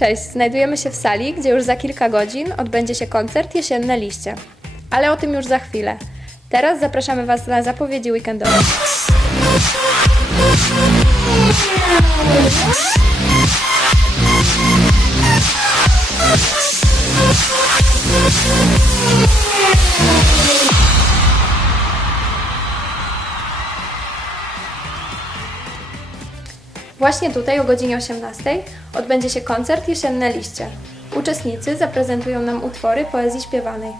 Cześć, znajdujemy się w sali, gdzie już za kilka godzin odbędzie się koncert Jesienne Liście. Ale o tym już za chwilę. Teraz zapraszamy Was na zapowiedzi weekendowe. Właśnie tutaj o godzinie 18 odbędzie się koncert Jesienne Liście. Uczestnicy zaprezentują nam utwory poezji śpiewanej.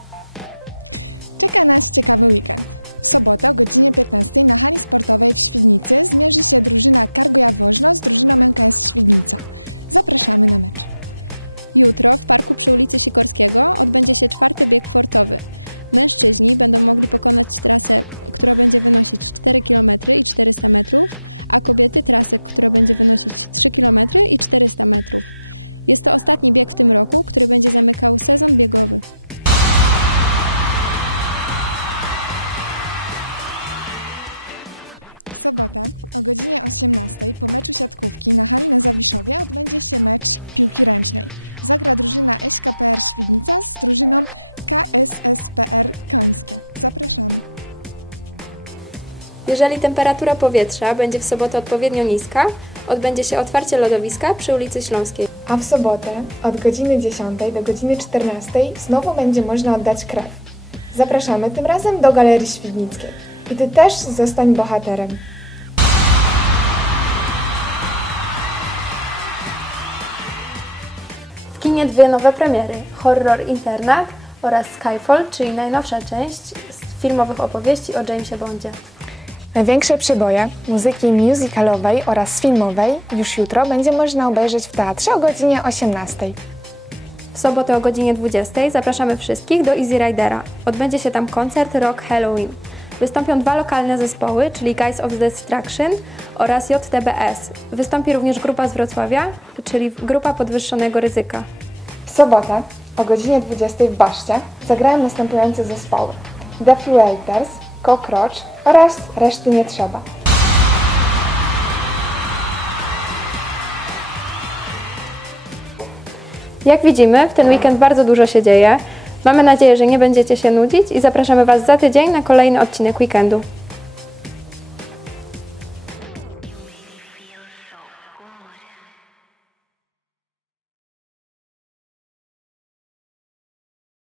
Jeżeli temperatura powietrza będzie w sobotę odpowiednio niska, odbędzie się otwarcie lodowiska przy ulicy Śląskiej. A w sobotę od godziny 10 do godziny 14 znowu będzie można oddać krew. Zapraszamy tym razem do Galerii Świdnickiej. I Ty też zostań bohaterem. W kinie dwie nowe premiery: Horror Internat oraz Skyfall, czyli najnowsza część z filmowych opowieści o Jamesie Bondzie. Największe przeboje muzyki musicalowej oraz filmowej już jutro będzie można obejrzeć w teatrze o godzinie 18. W sobotę o godzinie 20 zapraszamy wszystkich do Easy Ridera. Odbędzie się tam koncert Rock Halloween. Wystąpią dwa lokalne zespoły, czyli Guys of Destruction oraz JTBS. Wystąpi również grupa z Wrocławia, czyli grupa podwyższonego ryzyka. W sobotę o godzinie 20 w Baszcie zagrają następujące zespoły The Fuelters, Cockroach oraz reszty nie trzeba. Jak widzimy, w ten weekend bardzo dużo się dzieje. Mamy nadzieję, że nie będziecie się nudzić i zapraszamy Was za tydzień na kolejny odcinek weekendu.